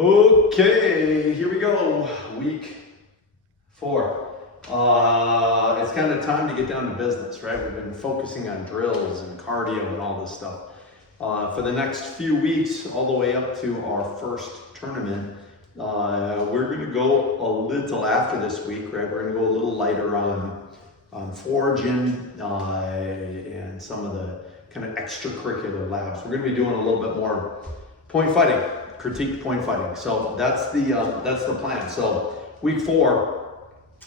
Okay, here we go. Week 4. It's kind of time to get down to business, right? We've been focusing on drills and cardio and all this stuff. For the next few weeks, all the way up to our first tournament, we're going to go a little after this week, right? We're going to go a little lighter on foraging and some of the kind of extracurricular labs. We're going to be doing a little bit more point fighting, critique point fighting. So that's the plan. So week 4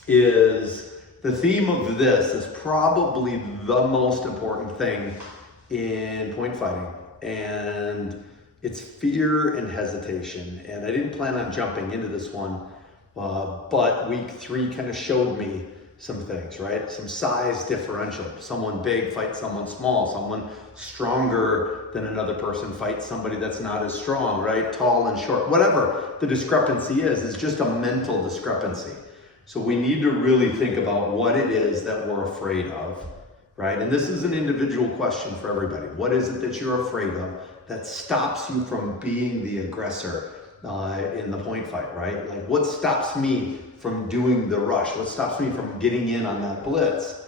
is the theme of this is probably the most important thing in point fighting, and it's fear and hesitation. And I didn't plan on jumping into this one, but week 3 kind of showed me some things, right? Some size differential. Someone big fights someone small. Someone stronger than another person fights somebody that's not as strong, right? Tall and short. Whatever the discrepancy is just a mental discrepancy. So we need to really think about what it is that we're afraid of, right? And this is an individual question for everybody. What is it that you're afraid of that stops you from being the aggressor in the point fight, right? Like, what stops me from doing the rush? What stops me from getting in on that blitz?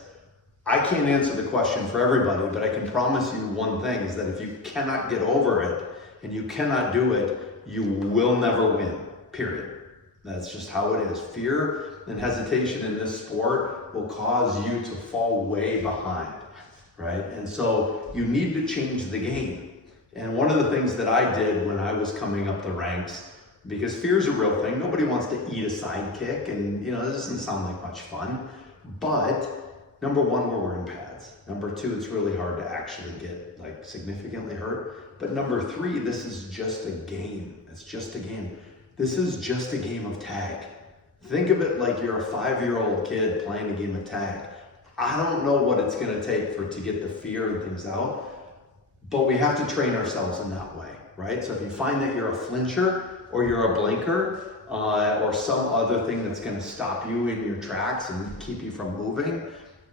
I can't answer the question for everybody, but I can promise you one thing is that if you cannot get over it and you cannot do it, you will never win, period. That's just how it is. Fear and hesitation in this sport will cause you to fall way behind, right? And so you need to change the game. And one of the things that I did when I was coming up the ranks, because fear is a real thing, nobody wants to eat a sidekick, and this doesn't sound like much fun, but number 1, we're wearing pads. Number 2, it's really hard to actually get significantly hurt. But number 3, this is just a game. It's just a game. This is just a game of tag. Think of it like you're a 5-year-old kid playing a game of tag. I don't know what it's going to take to get the fear and things out, but we have to train ourselves in that way, right? So if you find that you're a flincher or you're a blinker or some other thing that's going to stop you in your tracks and keep you from moving,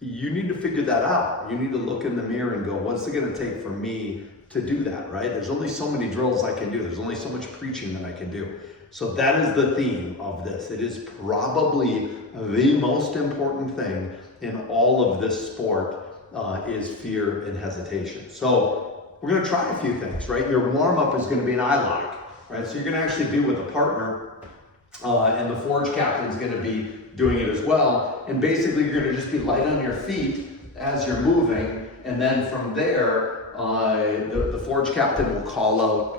you need to figure that out. You need to look in the mirror and go, what's it going to take for me to do that, right? There's only so many drills I can do. There's only so much preaching that I can do. So that is the theme of this. It is probably the most important thing in all of this sport is fear and hesitation. So we're going to try a few things, right? Your warm-up is going to be an eye lock, right? So you're going to actually be with a partner, and the forge captain is going to be doing it as well. And basically, you're going to just be light on your feet as you're moving, and then from there, the forge captain will call out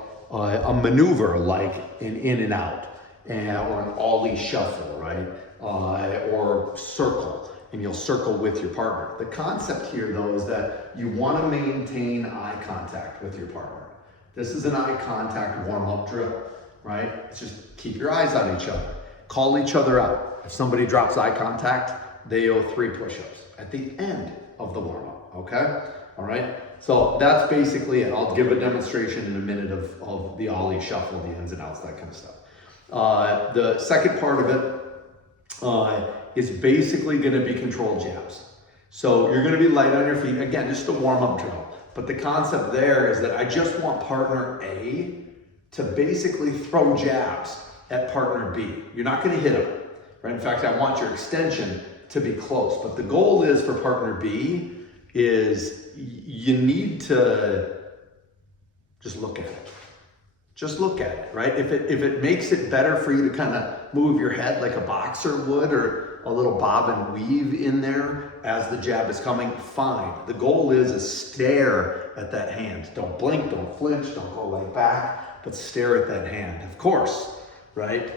a maneuver like an in and out, or an ollie shuffle, right? Or circle, and you'll circle with your partner. The concept here, though, is that you want to maintain eye contact with your partner. This is an eye contact warm-up drill, right? It's just keep your eyes on each other. Call each other out. If somebody drops eye contact, they owe 3 push-ups at the end of the warm-up, okay? All right? So that's basically it. I'll give a demonstration in a minute of the ollie shuffle, the ins and outs, that kind of stuff. The second part of it is basically going to be controlled jabs. So you're going to be light on your feet. Again, just a warm-up drill. But the concept there is that I just want partner A to basically throw jabs at partner B. You're not going to hit them, right? In fact, I want your extension to be close. But the goal is for partner B is you need to just look at it. Just look at it, right? If it makes it better for you to kind of move your head like a boxer would, or a little bob and weave in there as the jab is coming, fine. The goal is stare at that hand. Don't blink, don't flinch, don't go like back, but stare at that hand. Of course, right?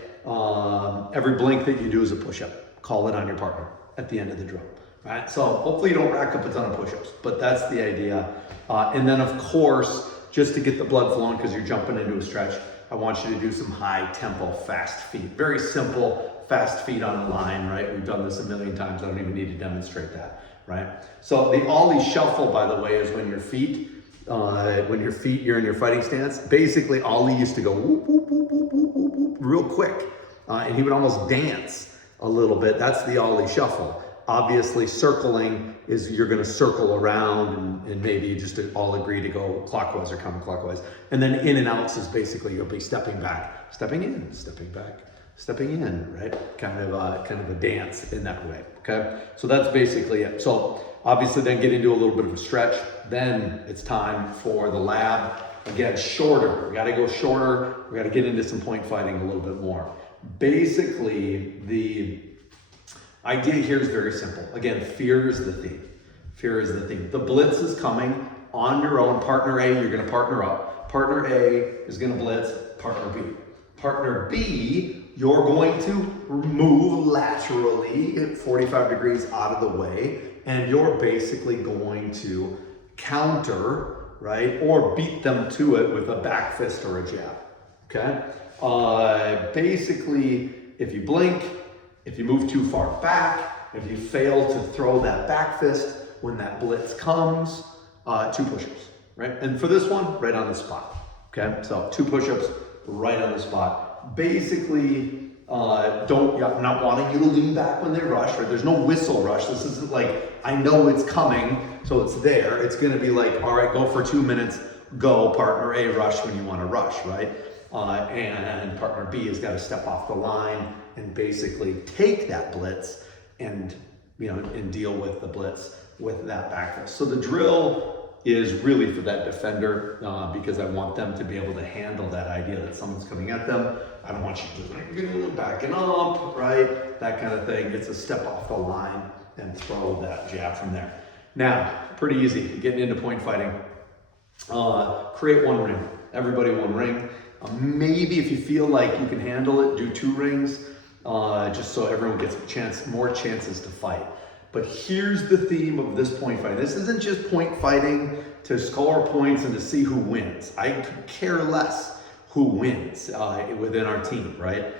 Every blink that you do is a push-up. Call it on your partner at the end of the drill. Right? So hopefully you don't rack up a ton of push-ups, but that's the idea. And then of course, just to get the blood flowing because you're jumping into a stretch, I want you to do some high tempo, fast feet. Very simple, fast feet on a line, right? We've done this a million times. I don't even need to demonstrate that, right? So the ollie shuffle, by the way, is when your feet, you're in your fighting stance. Basically, ollie used to go whoop, whoop, whoop, whoop, whoop, whoop, whoop, real quick. And he would almost dance a little bit. That's the ollie shuffle. Obviously circling is you're going to circle around and maybe just all agree to go clockwise or counterclockwise. And then in and outs is basically you'll be stepping back, stepping in, stepping back, stepping in, right? Kind of a dance in that way, okay? So that's basically it. So obviously then get into a little bit of a stretch. Then it's time for the lab. Again, shorter. We got to go shorter. We got to get into some point fighting a little bit more. Basically, the idea here is very simple. Again, fear is the theme. Fear is the theme. The blitz is coming on your own. Partner A, you're going to partner up. Partner A is going to blitz partner B. Partner B, you're going to move laterally at 45 degrees out of the way, and you're basically going to counter, right? Or beat them to it with a back fist or a jab, okay? Basically, if you blink, if you move too far back, if you fail to throw that back fist when that blitz comes, 2 push-ups, right? And for this one, right on the spot, okay? So 2 push-ups right on the spot. Basically, I'm not wanting you to lean back when they rush, right? There's no whistle rush. This isn't like, I know it's coming, so it's there. It's gonna be like, all right, go for 2 minutes, go, partner A, rush when you wanna rush, right? And partner B has gotta step off the line and basically take that blitz and, and deal with the blitz with that back fist. So the drill is really for that defender because I want them to be able to handle that idea that someone's coming at them. I don't want you to like backing up, right? That kind of thing. It's a step off the line and throw that jab from there. Now, pretty easy, getting into point fighting. Create 1 ring. Everybody 1 ring. Maybe if you feel like you can handle it, do 2 rings, just so everyone gets more chances to fight. But here's the theme of this point fighting. This isn't just point fighting to score points and to see who wins. I could care less who wins within our team, right?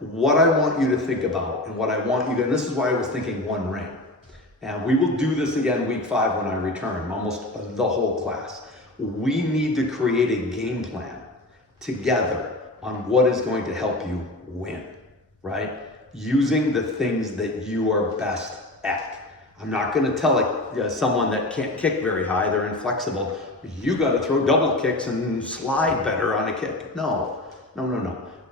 What I want you to think about and what I want you to, and this is why I was thinking 1 ring. And we will do this again week 5 when I return, almost the whole class. We need to create a game plan together on what is going to help you win, right? Using the things that you are best at. I'm not going to tell someone that can't kick very high, they're inflexible, you got to throw double kicks and slide better on a kick. No.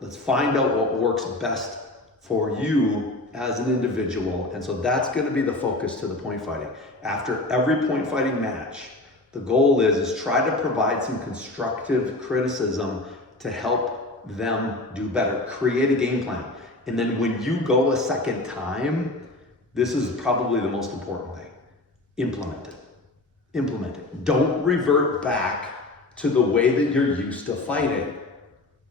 Let's find out what works best for you as an individual. And so that's going to be the focus to the point fighting. After every point fighting match, the goal is try to provide some constructive criticism to help them do better. Create a game plan. And then when you go a second time, this is probably the most important thing. Implement it. Implement it. Don't revert back to the way that you're used to fighting.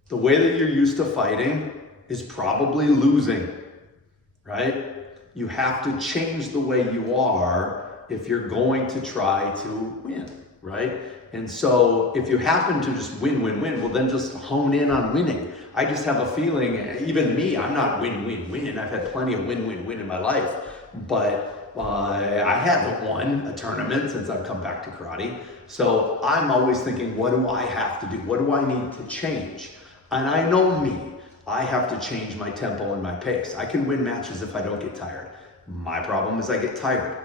The way that you're used to fighting is probably losing, right? You have to change the way you are if you're going to try to win, right? And so if you happen to just win, well then just hone in on winning. I just have a feeling, even me, I'm not win. I've had plenty of win in my life, but I haven't won a tournament since I've come back to karate. So I'm always thinking, what do I have to do? What do I need to change? And I know me, I have to change my tempo and my pace. I can win matches if I don't get tired. My problem is I get tired.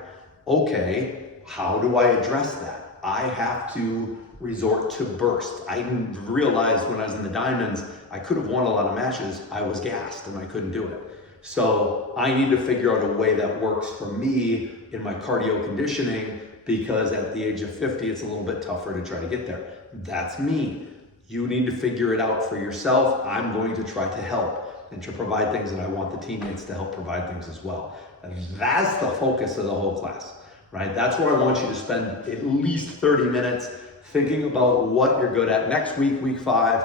Okay, how do I address that? I have to resort to burst. I realized when I was in the diamonds, I could have won a lot of matches. I was gassed and I couldn't do it. So I need to figure out a way that works for me in my cardio conditioning, because at the age of 50, it's a little bit tougher to try to get there. That's me. You need to figure it out for yourself. I'm going to try to help and to provide things, and I want the teammates to help provide things as well. And that's the focus of the whole class, right? That's where I want you to spend at least 30 minutes thinking about what you're good at. Next week, week 5,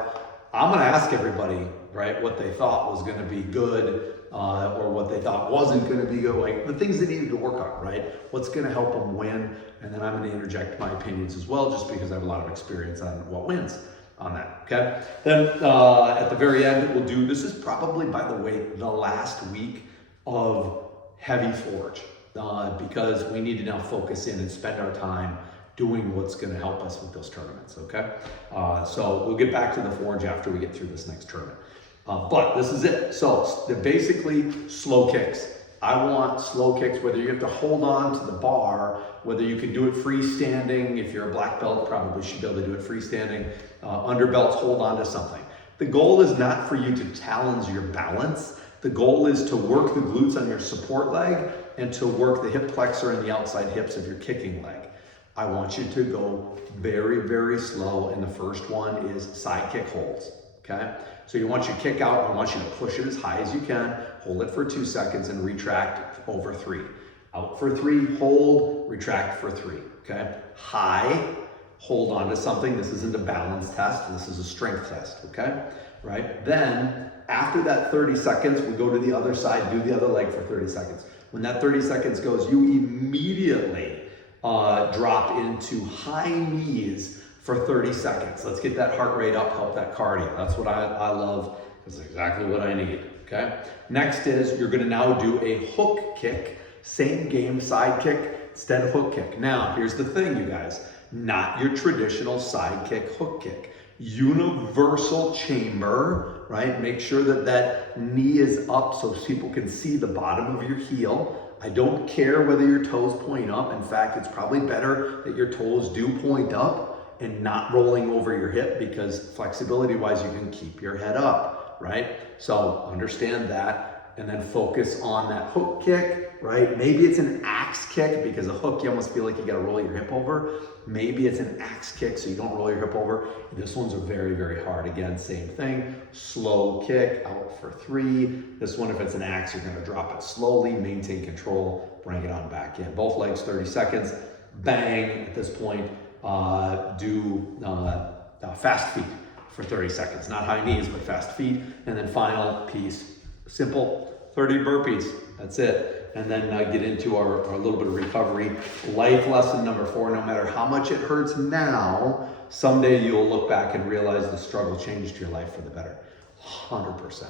I'm gonna ask everybody, right, what they thought was gonna be good or what they thought wasn't gonna be good, like the things they needed to work on, right? What's gonna help them win? And then I'm gonna interject my opinions as well, just because I have a lot of experience on what wins on that, okay? Then at the very end, we'll do, this is probably, by the way, the last week of Heavy Forge, because we need to now focus in and spend our time doing what's going to help us with those tournaments, okay? So we'll get back to the Forge after we get through this next tournament. But this is it. So they're basically slow kicks. I want slow kicks, whether you have to hold on to the bar, whether you can do it freestanding. If you're a black belt, probably should be able to do it freestanding. Under belts, hold on to something. The goal is not for you to challenge your balance. The goal is to work the glutes on your support leg and to work the hip flexor and the outside hips of your kicking leg. I want you to go very, very slow, and the first one is side kick holds, okay? So you want you to kick out, I want you to push it as high as you can, hold it for 2 seconds and retract over 3. Out for 3, hold, retract for 3, okay? High, hold on to something. This isn't a balance test, this is a strength test, okay? Right? Then, after that 30 seconds, we go to the other side, do the other leg for 30 seconds. When that 30 seconds goes, you immediately drop into high knees for 30 seconds. Let's get that heart rate up, help that cardio. That's what I love. That's exactly what I need, okay? Next is you're gonna now do a hook kick, same game, side kick, instead of hook kick. Now, here's the thing, you guys, not your traditional side kick, hook kick. Universal chamber, right? Make sure that that knee is up so people can see the bottom of your heel. I don't care whether your toes point up. In fact, it's probably better that your toes do point up and not rolling over your hip, because flexibility wise, you can keep your head up, right? So understand that, and then focus on that hook kick, right? Maybe it's an axe kick, because a hook, you almost feel like you gotta roll your hip over. Maybe it's an axe kick, so you don't roll your hip over. This one's very, very hard. Again, same thing, slow kick, out for 3. This one, if it's an axe, you're gonna drop it slowly, maintain control, bring it on back in. Both legs, 30 seconds, bang. At this point, do fast feet for 30 seconds. Not high knees, but fast feet. And then final piece, simple 30 burpees, that's it. And then get into our little bit of recovery. Life lesson number 4, no matter how much it hurts now, someday you'll look back and realize the struggle changed your life for the better. 100%,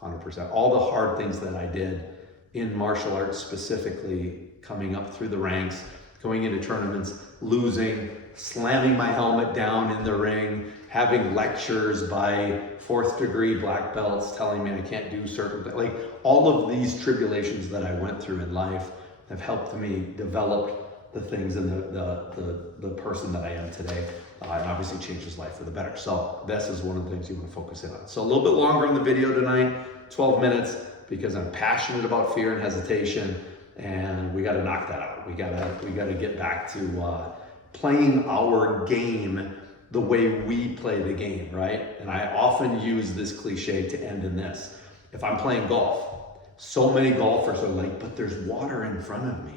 100%. All the hard things that I did in martial arts, specifically coming up through the ranks, going into tournaments, losing, slamming my helmet down in the ring, having lectures by 4th degree black belts telling me I can't do certain things. Like, all of these tribulations that I went through in life have helped me develop the things and the person that I am today, and obviously changed his life for the better. So this is one of the things you want to focus in on. So a little bit longer in the video tonight, 12 minutes, because I'm passionate about fear and hesitation, and we got to knock that out. We gotta get back to playing our game the way we play the game, right? And I often use this cliche to end in this. If I'm playing golf, so many golfers are like, but there's water in front of me.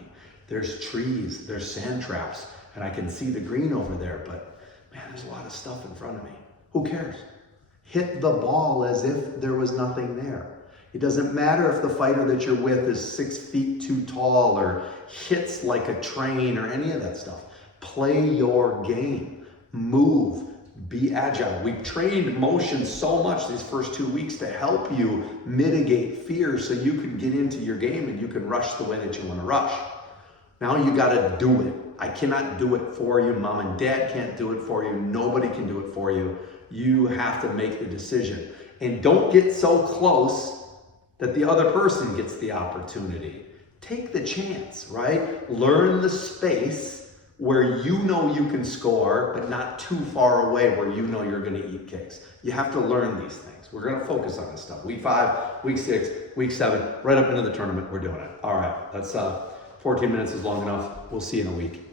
There's trees, there's sand traps, and I can see the green over there, but man, there's a lot of stuff in front of me. Who cares? Hit the ball as if there was nothing there. It doesn't matter if the fighter that you're with is 6 feet too tall or hits like a train or any of that stuff. Play your game. Move. Be agile. We've trained motion so much these first 2 weeks to help you mitigate fear so you can get into your game and you can rush the way that you want to rush. Now you got to do it. I cannot do it for you. Mom and dad can't do it for you. Nobody can do it for you. You have to make the decision. And don't get so close that the other person gets the opportunity. Take the chance, right? Learn the space where you know you can score, but not too far away where you know you're gonna eat kicks. You have to learn these things. We're gonna focus on this stuff. Week 5, week 6, week 7, right up into the tournament, we're doing it. All right, that's 14 minutes is long enough. We'll see you in a week.